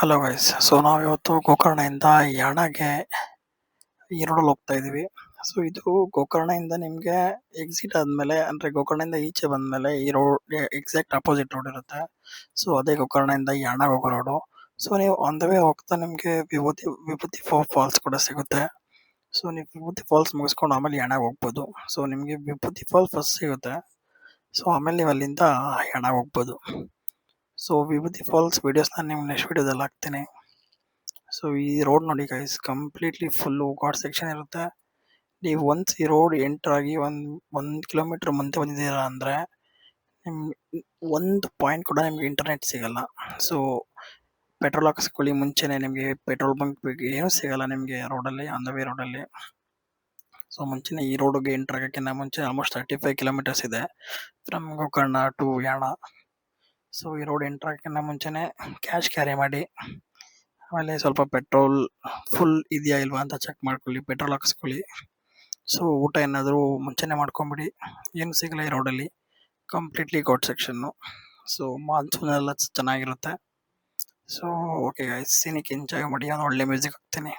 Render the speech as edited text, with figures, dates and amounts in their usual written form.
Hello guys. So ನಾವಿವತ್ತು ಗೋಕರ್ಣದಿಂದ ಯಾಣಗೆ ಈರೋಡಲ್ಲಿ ಹೋಗ್ತಾ ಇದೀವಿ. ಸೊ ಇದು ಗೋಕರ್ಣದಿಂದ ನಿಮ್ಗೆ ಎಕ್ಸಿಟ್ ಆದ್ಮೇಲೆ ಅಂದ್ರೆ ಗೋಕರ್ಣದಿಂದ ಈಚೆ ಬಂದ್ಮೇಲೆ ಈ ರೋಡ್ ಎಕ್ಸಾಕ್ಟ್ ಅಪೋಸಿಟ್ ರೋಡ್ ಇರುತ್ತೆ. ಸೊ ಅದೇ ಗೋಕರ್ಣದಿಂದ ಯಾಣಗೆ ಹೋಗೋ ರೋಡು. ಸೊ ನೀವು ಆನ್ ದ ವೇ ಹೋಗ್ತಾ ನಿಮ್ಗೆ ವಿಭೂತಿ ಫಾಲ್ಸ್ ಕೂಡ ಸಿಗುತ್ತೆ. ಸೊ ನೀವು ವಿಭೂತಿ ಫಾಲ್ಸ್ ಮುಗಿಸ್ಕೊಂಡು ಆಮೇಲೆ ಯಾಣಗೆ ಹೋಗ್ಬೋದು. ಸೊ ನಿಮ್ಗೆ ವಿಭೂತಿ ಫಾಲ್ಸ್ ಫಸ್ಟ್ ಸಿಗುತ್ತೆ. ಸೊ ಆಮೇಲೆ ನೀವು ಅಲ್ಲಿಂದ ಯಾಣಗೆ ಹೋಗ್ಬೋದು. ಸೊ ವಿಭೂತಿ ಫಾಲ್ಸ್ ವಿಡಿಯೋಸ್ ನಾನು ನಿಮ್ಗೆ ನೆಕ್ಸ್ಟ್ ವಿಡಿಯೋದಲ್ಲಿ ಹಾಕ್ತೀನಿ. ಸೊ ಈ ರೋಡ್ ನೋಡಿ guys, completely full ghat section ಇರುತ್ತೆ. ನೀವು ಒನ್ಸ್ ಈ ರೋಡ್ ಎಂಟರ್ ಆಗಿ ಒಂದು ಕಿಲೋಮೀಟರ್ ಮುಂದೆ ಬಂದಿದ್ದೀರಾ ಅಂದರೆ ನಿಮ್ ಒಂದು ಪಾಯಿಂಟ್ ಕೂಡ ನಿಮ್ಗೆ ಇಂಟರ್ನೆಟ್ ಸಿಗಲ್ಲ. ಸೊ ಪೆಟ್ರೋಲ್ ಹಾಕಿಸ್ಕೊಳ್ಳಿ ಮುಂಚೆನೆ ನಿಮಗೆ ಪೆಟ್ರೋಲ್ ಬಂಕ್ ಏನೂ ಸಿಗಲ್ಲ ನಿಮಗೆ ರೋಡಲ್ಲಿ, ಆನ್ ದ ವೇ ರೋಡಲ್ಲಿ. ಸೊ ಮುಂಚೆನೆ ಈ ರೋಡ್ಗೆ ಎಂಟರ್ ಆಗೋಕ್ಕಿಂತ ಮುಂಚೆ ಆಲ್ಮೋಸ್ಟ್ 35 ಕಿಲೋಮೀಟರ್ಸ್ ಇದೆ from Gokarna to Yana. So ಈ ರೋಡ್ ಎಂಟರ್ ಆಗೋಕ್ಕಿಂತ ಮುಂಚೆನೆ ಕ್ಯಾಶ್ ಕ್ಯಾರಿ ಮಾಡಿ, ಆಮೇಲೆ ಸ್ವಲ್ಪ ಪೆಟ್ರೋಲ್ ಫುಲ್ ಇದೆಯಾ ಇಲ್ವಾ ಅಂತ ಚೆಕ್ ಮಾಡ್ಕೊಳ್ಳಿ, ಪೆಟ್ರೋಲ್ ಹಾಕಿಸ್ಕೊಳ್ಳಿ. ಸೊ ಊಟ ಏನಾದರೂ ಮುಂಚೆನೇ ಮಾಡ್ಕೊಂಬಿಡಿ, ಏನು ಸಿಗಲ್ಲ ಈ ರೋಡಲ್ಲಿ, completely ghat section. So monsoon ಎಲ್ಲ ಚೆನ್ನಾಗಿರುತ್ತೆ. So okay guys, scenic enjoy ಮಾಡಿ, ಅದು ಒಳ್ಳೆ ಮ್ಯೂಸಿಕ್ ಹಾಕ್ತೀನಿ.